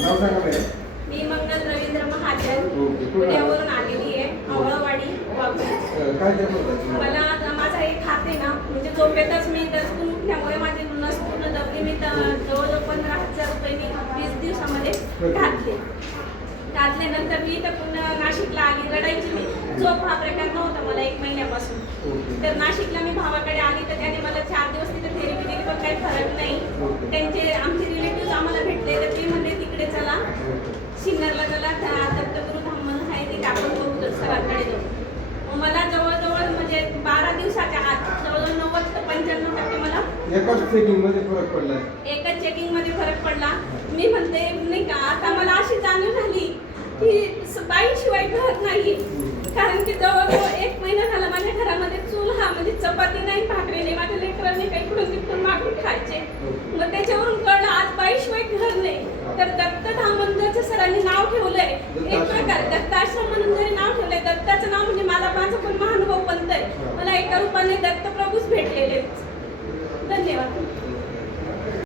नाव सांगा मॅडम. मी मंगल रवींद्र महाजन ओके. पुण्यावरून आलेली आहे, आवळवाडी वाघ. काय त्रास होता? मला माझा एक हात आहे ना, म्हणजे झोपेतच मी दचकून उठल्यामुळे माझी नस पूर्ण दबली. मी जवळजवळ 15,000 रुपये मी 20 दिवसामध्ये घातल्यानंतर मी इथं पुन्हा नाशिकला आली. रडायची मी. झोप हा प्रकार नव्हता मला 1 महिन्यापासून. तर नाशिकला मी भावाकडे आली तर त्याने मला 4 दिवस तिथे थेरपी दिली, पण काही फरक नाही. त्यांचे आमचे रिलेटिव्ह आम्हाला भेटले तर ते म्हणले तिकडे चला, सिन्नरला चला, दत्तगुरू धाम म्हणून आहे तिथे आपण बघू तर सरांकडे जाऊ. मला जवळजवळ म्हणजे 12 दिवसाच्या आत जवळजवळ 90 ते 95% मला एकाच सेटिंगमध्ये फरक पडला. एकच चेकिंगमध्ये फरक पडला. मी म्हणते नाही का, आता मला अशी जाणीव झाली की बाईशिवाय घर नाही. कारण की जवळजवळ 1 महिना झाला माझ्या घरामध्ये चूल हा म्हणजे चपाती नाही, भाकरी नाही. माझ्या लेकरांनी काही इकडून तिकडून मागून खायचे. मग त्याच्यावरून कळलं आज बाईशिवाय घर नाही. तर दत्त धामंदिरच्या सरांनी नाव ठेवलंय एक प्रकार दत्ताश्रम म्हणून जरी नाव ठेवलंय. दत्ताचं नाव म्हणजे माझं पण महानुभव पंत आहे. मला एका रूपाने दत्तप्रभूच भेटलेले.